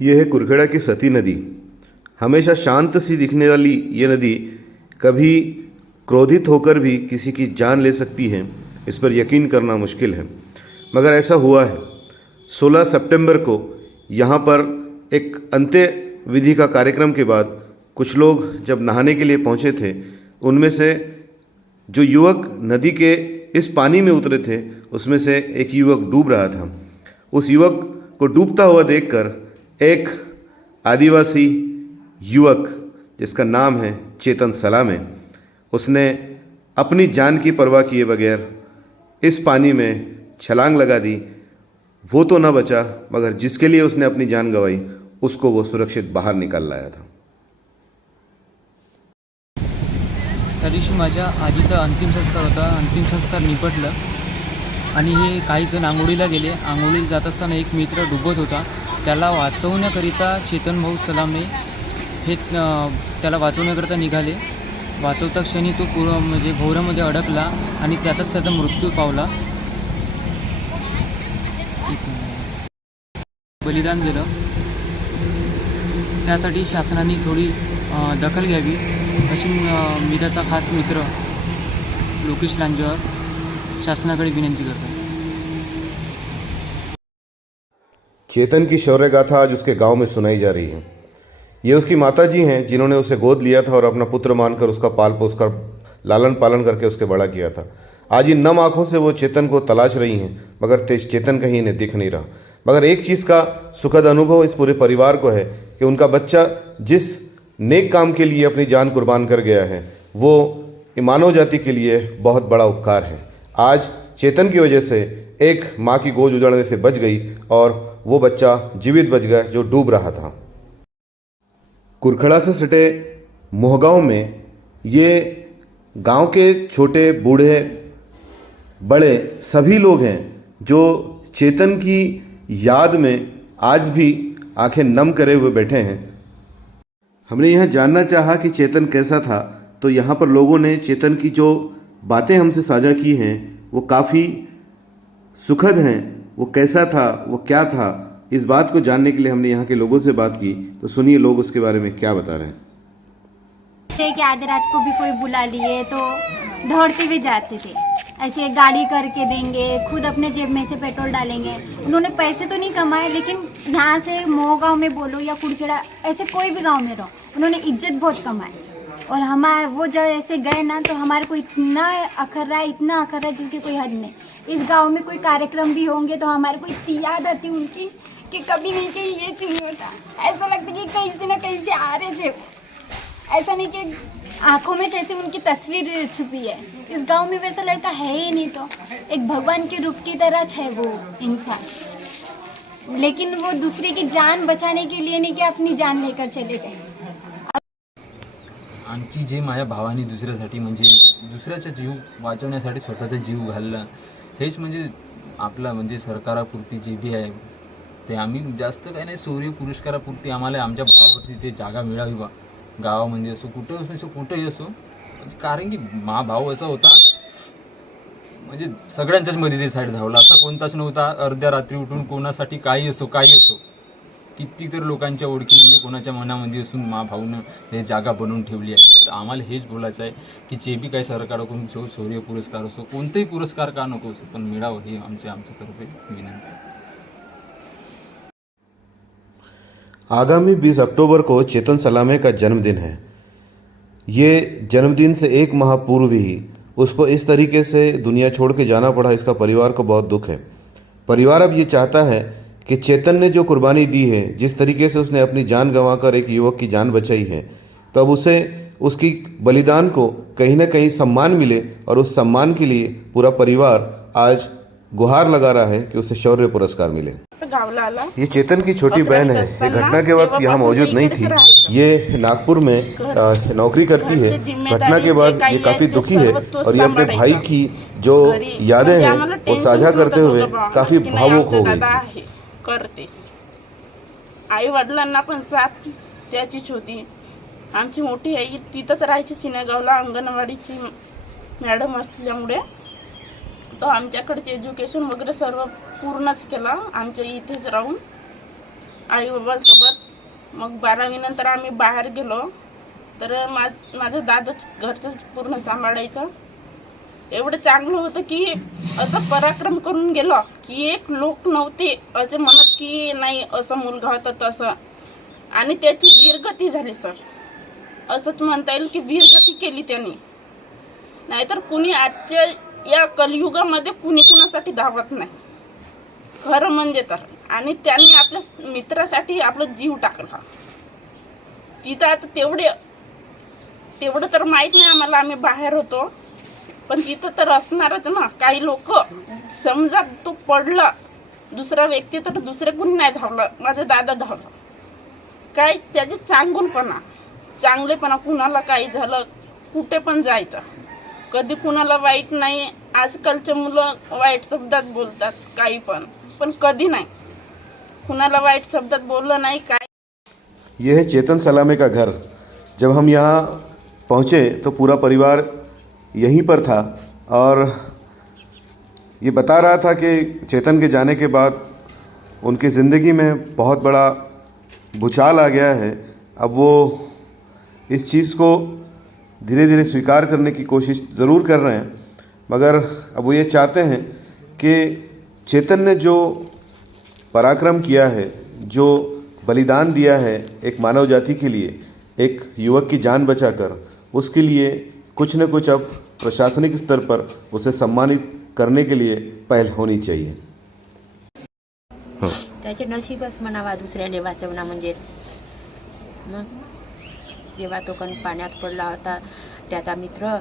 ये है कुरखेड़ा की सती नदी। हमेशा शांत सी दिखने वाली ये नदी कभी क्रोधित होकर भी किसी की जान ले सकती है, इस पर यकीन करना मुश्किल है, मगर ऐसा हुआ है। 16 सितंबर को यहाँ पर एक अंत्य विधि का कार्यक्रम के बाद कुछ लोग जब नहाने के लिए पहुँचे थे, उनमें से जो युवक नदी के इस पानी में उतरे थे उसमें से एक युवक डूब रहा था। उस युवक को डूबता हुआ देखकर एक आदिवासी युवक जिसका नाम है चेतन सलामे, उसने अपनी जान की परवाह किए बगैर इस पानी में छलांग लगा दी। वो तो न बचा, मगर जिसके लिए उसने अपनी जान गंवाई उसको वो सुरक्षित बाहर निकाल लाया था। त्या दिवशी माझ्या आजीचा अंतिम संस्कार होता. अंतिम संस्कार निपटलं आणि हे काही जण आंघोळीला गेले. आंघोळीला जात असताना एक मित्र डुबत होता. त्याला वाचवण्याकरिता चेतन भाऊ सलामे हे त्याला वाचवण्याकरिता निघाले. वाचवता क्षणी तो म्हणजे भोवऱ्यामध्ये अडकला आणि त्यातच त्याचा मृत्यू पावला. बलिदान दिलं. त्यासाठी शासनाने थोडी दखल घ्यावी अशी मी त्याचा खास मित्र लोकेश लांजेवार शासनाकडे विनंती करतो. चेतन की शौर्य गाथा आज उसके गांव में सुनाई जा रही है। ये उसकी माताजी हैं जिन्होंने उसे गोद लिया था और अपना पुत्र मानकर उसका पाल पोस कर लालन पालन करके उसके बड़ा किया था। आज इन नम आँखों से वो चेतन को तलाश रही हैं, मगर चेतन कहीं इन्हें दिख नहीं रहा। मगर एक चीज़ का सुखद अनुभव इस पूरे परिवार को है कि उनका बच्चा जिस नेक काम के लिए अपनी जान कुर्बान कर गया है वो मानव जाति के लिए बहुत बड़ा उपकार है। आज चेतन की वजह से एक माँ की गोद उजड़ने से बच गई और वो बच्चा जीवित बच गया जो डूब रहा था। कुरखेड़ा से सटे मोहगांव में ये गांव के छोटे बूढ़े बड़े सभी लोग हैं जो चेतन की याद में आज भी आंखें नम करे हुए बैठे हैं। हमने यह जानना चाहा कि चेतन कैसा था, तो यहाँ पर लोगों ने चेतन की जो बातें हमसे साझा की हैं वो काफ़ी सुखद हैं। वो कैसा था, वो क्या था, इस बात को जानने के लिए हमने यहाँ के लोगों से बात की। तो सुनिए लोग उसके बारे में क्या बता रहे हैं। कि आधी रात को भी कोई बुला लिए तो दौड़ते हुए जाते थे, ऐसे गाड़ी करके देंगे, खुद अपने जेब में से पेट्रोल डालेंगे। उन्होंने पैसे तो नहीं कमाए, लेकिन यहाँ से मोहगांव में बोलो या कुरखेड़ा, ऐसे कोई भी गांव में रहो, उन्होंने इज्जत बहुत कमाई। और हमारे वो जब ऐसे गए ना तो हमारे को इतना अखर रहा है जिसकी कोई हद नहीं। इस गांव में कोई कार्यक्रम भी होंगे तो हमारे को इतनी याद आती उनकी कि कभी नहीं कि ये चीज होता। ऐसा लगता कि कहीं से ना कहीं से आ रहे थे। ऐसा नहीं कि आंखों में जैसे उनकी तस्वीर छुपी है। इस गांव में वैसा लड़का है ही नहीं, तो एक भगवान के रूप की तरह है वो इंसान। लेकिन वो दूसरे की जान बचाने के लिए नहीं कि अपनी जान लेकर चले गए। आणखी जे माझ्या भावानी दुसऱ्यासाठी म्हणजे दुसऱ्याचा जीव वाचवण्यासाठी स्वतःचा जीव घालला, हेच म्हणजे आपला म्हणजे सरकारापुरती जे बी आहे ते आम्ही जास्त काही नाही, शौर्य पुरस्कारापुरती आम्हाला आमच्या भावावरती ते जागा मिळावी बा गावामध्ये असो कुठेही असो. कारण की भाऊ असा होता म्हणजे सगळ्यांच्याच मध्ये ते साईड धावला, असा कोणताच नव्हता अर्ध्या रात्री उठून कोणासाठी काही असो कितीतरी लोकांच्या ओळखी म्हणजे कोणाच्या मनामध्ये असून भाऊनं हे जागा बनवून ठेवली आहे. तर आम्हाला हेच बोलायचं आहे की जे बी काही सरकारकडून शौर्य पुरस्कार असो, कोणताही पुरस्कार का नको असो, पण मिळावं ही आमच्यातर्फे विनंती. आगामी 20 अक्टूबर को चेतन सलामे का जन्मदिन है। ये जन्मदिन से एक माह पूर्व ही उसको इस तरीके से दुनिया छोड़ के जाना पड़ा, इसका परिवार को बहुत दुख है। परिवार अब ये चाहता है कि चेतन ने जो कुर्बानी दी है, जिस तरीके से उसने अपनी जान गंवाकर एक युवक की जान बचाई है, तो अब उसे उसकी बलिदान को कहीं ना कहीं सम्मान मिले, और उस सम्मान के लिए पूरा परिवार आज गुहार लगा रहा है कि उसे शौर्य पुरस्कार मिले। ये चेतन की छोटी बहन है। ये घटना के वक्त यहाँ मौजूद नहीं थी। ये नागपुर में नौकरी करती है। घटना के बाद ये काफ़ी दुखी है और ये अपने भाई की जो यादें हैं वो साझा करते हुए काफ़ी भावुक हो गई करते. आई वडिलांना पण साथ त्याचीच होती. आमची मोठी आई तिथंच राहायची चिनेगावला, अंगणवाडीची मॅडम असल्यामुळे तो आमच्याकडचे एज्युकेशन वगैरे सर्व पूर्णच केला आमच्या इथेच राहून. आईबाबांसोबत. मग 12वी नंतर आम्ही बाहेर गेलो तर माझ्या दादाच घरचं पूर्ण सांभाळायचं. एवढं चांगलं होतं की असं पराक्रम करून गेलो की एक लोक नव्हते असे म्हणत की नाही असं मुलगा होता तसं. आणि त्याची वीरगती झाली सर, असंच म्हणता येईल की वीरगती केली त्यांनी. नाहीतर कुणी आजच्या या कलियुगामध्ये कुणी कुणासाठी धावत नाही खरं म्हणजे तर. आणि त्यांनी आपल्या मित्रासाठी आपला जीव टाकला तिथं. आता तेवढं तर माहित नाही आम्हाला, आम्ही बाहेर होतो, पण तिथं तर असणारच ना. काही लोक समजा तो पडला दुसरा व्यक्ती तर दुसरे कुणी नाही धावलं, माझा दादा धावला. काय त्याचे चांगलेपणा कुणाला काही झालं कुठे पण जायचं, कधी कुणाला वाईट नाही. आजकालचे मुलं वाईट शब्दात बोलतात काही पण कधी नाही कुणाला वाईट शब्दात बोललं नाही काय. यह है चेतन सलामे का घर। जब हम यहाँ पहुँचे तो पूरा परिवार यहीं पर था और ये बता रहा था कि चेतन के जाने के बाद उनकी ज़िंदगी में बहुत बड़ा भूचाल आ गया है। अब वो इस चीज़ को धीरे धीरे स्वीकार करने की कोशिश ज़रूर कर रहे हैं, मगर अब वो ये चाहते हैं कि चेतन ने जो पराक्रम किया है, जो बलिदान दिया है एक मानव जाति के लिए, एक युवक की जान बचाकर, उसके लिए कुछ न कुछ अब प्रशासनिक स्तर पर उसे सम्मानित करने के लिए पहल होनी चाहिए। त्याचे नशीबच म्हणावा दुसऱ्याने वाचवणं म्हणजे. मग जेव्हा तो कण पाण्यात पडला होता त्याचा मित्र,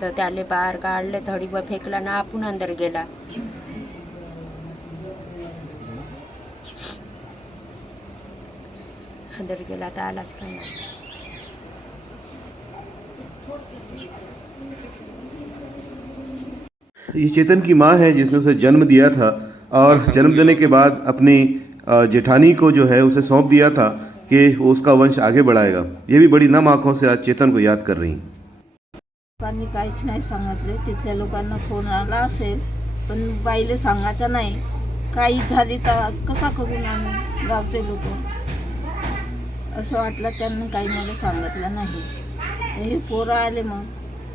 तर त्याले बाहेर काढले, थडीवर फेकला ना आपण अंदर गेला. अंदर गेला तर आलाच काय. ये चेतन की माँ है जिसने उसे जन्म दिया था और जन्म देने के बाद अपनी जेठानी को जो है उसे सौंप दिया था कि वो उसका वंश आगे बढ़ाएगा। ये भी बड़ी नम आंखों से आज चेतन को याद कर रही हैं। लोकांनी काहीच नाही सांगितले. तिथल्या लोकांना फोन आला असेल पण बाईले सांगायचं नाही. काही झाली तर कसा करून आम्ही गावचे लोक, असं वाटलं. त्यांनी काही मला सांगितलं नाही. हे पोरं आले मग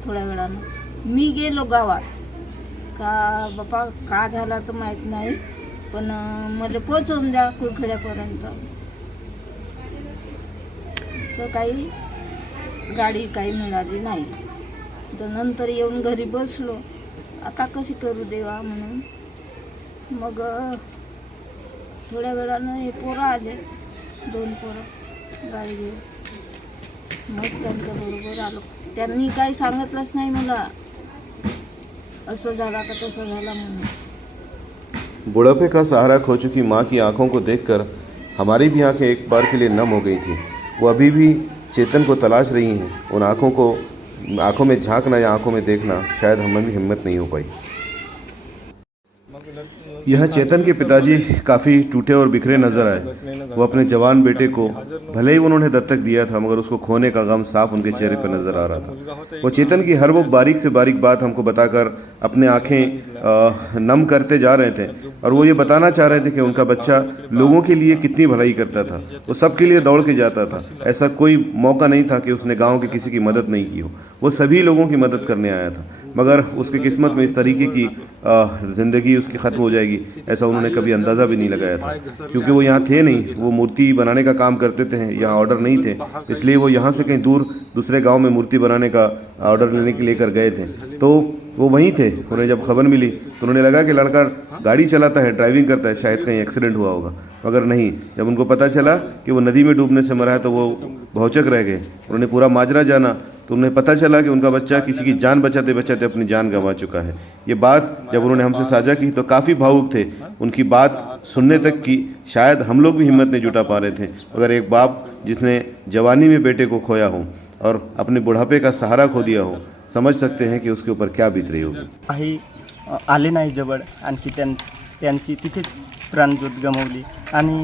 थोड्या वेळानं. मी गेलो गावात का बापा का झाला तर माहीत नाही, पण मला पोचवून द्या कुरखेड्यापर्यंत. तर काही गाडी काही मिळाली नाही. तर नंतर येऊन घरी बसलो, आता कशी करू देवा म्हणून. मग थोड्या वेळानं हे पोरं आले, 2 पोरं गाडी घेऊन. मग त्यांच्याबरोबर आलो. त्यांनी काही सांगितलंच नाही मला असं झाला का तसं झाला म्हणून. बुढ़ापे का सहारा खो चुकी माँ की आंखों को देखकर हमारी भी आंखें एक बार के लिए नम हो गई थी। वो अभी भी चेतन को तलाश रही हैं। उन आंखों में झांकना या आंखों में देखना शायद हमें भी हिम्मत नहीं हो पाई। यह चेतन के पिताजी काफ़ी टूटे और बिखरे नजर आए। वो अपने जवान बेटे को भले ही उन्होंने दत्तक दिया था, मगर उसको खोने का गम साफ उनके चेहरे पर नजर आ रहा था। वो चेतन की हर वो बारीक से बारीक बात हमको बताकर अपने आंखें नम करते जा रहे थे और वो ये बताना चाह रहे थे कि उनका बच्चा लोगों के लिए कितनी भलाई करता था। वो सबके लिए दौड़ के जाता था। ऐसा कोई मौका नहीं था कि उसने गाँव के किसी की मदद नहीं की हो। वो सभी लोगों की मदद करने आया था, मगर उसकी किस्मत में इस तरीके की ज़िंदगी उसकी ख़त्म हो जाएगी ऐसा उन्होंने कभी अंदाज़ा भी नहीं लगाया था। क्योंकि वो यहाँ थे नहीं, वो मूर्ति बनाने का काम करते थे, यहाँ ऑर्डर नहीं थे, इसलिए वो यहाँ से कहीं दूर दूसरे गांव में मूर्ति बनाने का ऑर्डर लेने के लिए कर गए थे। तो वो वहीं थे। उन्हें जब खबर मिली तो उन्होंने लगा कि लड़का गाड़ी चलाता है, ड्राइविंग करता है, शायद कहीं एक्सीडेंट हुआ होगा, मगर नहीं। जब उनको पता चला कि वो नदी में डूबने से मरा है तो वो भौचक रह गए। उन्होंने पूरा माजरा जाना तो उन्हें पता चला कि उनका बच्चा किसी की जान बचाते बचाते अपनी जान गंवा चुका है। ये बात जब उन्होंने हमसे साझा की तो काफ़ी भावुक थे। उनकी बात सुनने तक की शायद हम लोग भी हिम्मत नहीं जुटा पा रहे थे। अगर एक बाप जिसने जवानी में बेटे को खोया हो और अपने बुढ़ापे का सहारा खो दिया हो, समझ सकते हैं कि उसके ऊपर क्या बीत रही होगी। काही आले नाही जवळ, आणखी त्यांची तिथेच प्राणज्योत गमावली। आणि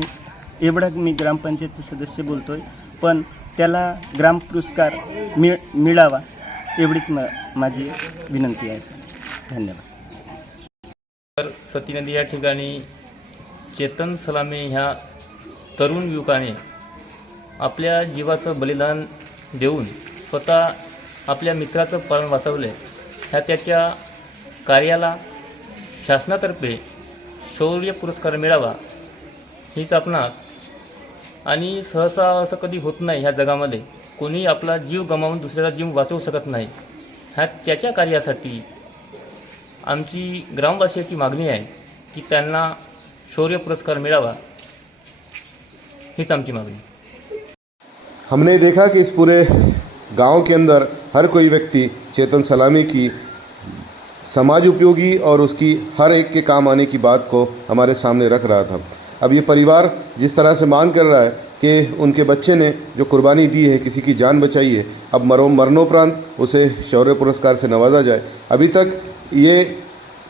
एवढा मी ग्रामपंचायतचे सदस्य बोलतोय, पण त्याला ग्राम पुरस्कार मिळावा एवढीच माझी विनंती आहे सर। धन्यवाद। तर सती नदी या ठिकाणी चेतन सलामे ह्या तरुण युवकाने आपल्या जीवाचं बलिदान देऊन स्वतः आपल्या मित्राचं प्राण वाचवले, ह्या त्याच्या कार्याला शासनातर्फे शौर्य पुरस्कार मिळावा हीच आपणास, आणि सहसा असं कधी होत नाही ह्या जगामध्ये, कोणी आपला जीव गमावून दुसऱ्याचा जीव वाचवू शकत नाही. ह्या त्याच्या कार्यासाठी आमची ग्रामवासियाची मागणी आहे की त्यांना शौर्य पुरस्कार मिळावा हीच आमची मागणी. हमने देखा कि इस पूरे गांव के अंदर हर कोई व्यक्ति चेतन सलामी की समाज उपयोगी और उसकी हर एक के काम आने की बात को हमारे सामने रख रहा था. अब ये परिवार जिस तरह से मांग कर रहा है कि उनके बच्चे ने जो कुर्बानी दी है, किसी की जान बचाई है, अब मरणोपरांत उसे शौर्य पुरस्कार से नवाजा जाए. अभी तक ये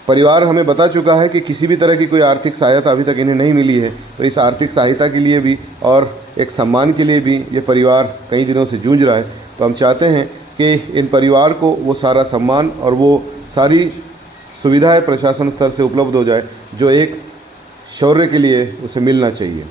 परिवार हमें बता चुका है कि किसी भी तरह की कोई आर्थिक सहायता अभी तक इन्हें नहीं मिली है. तो इस आर्थिक सहायता के लिए भी और एक सम्मान के लिए भी ये परिवार कई दिनों से जूझ रहा है. तो हम चाहते हैं कि इन परिवार को वो सारा सम्मान और वो सारी सुविधाएं प्रशासन स्तर से उपलब्ध हो जाए जो एक शौर्य के लिए उसे मिलना चाहिए.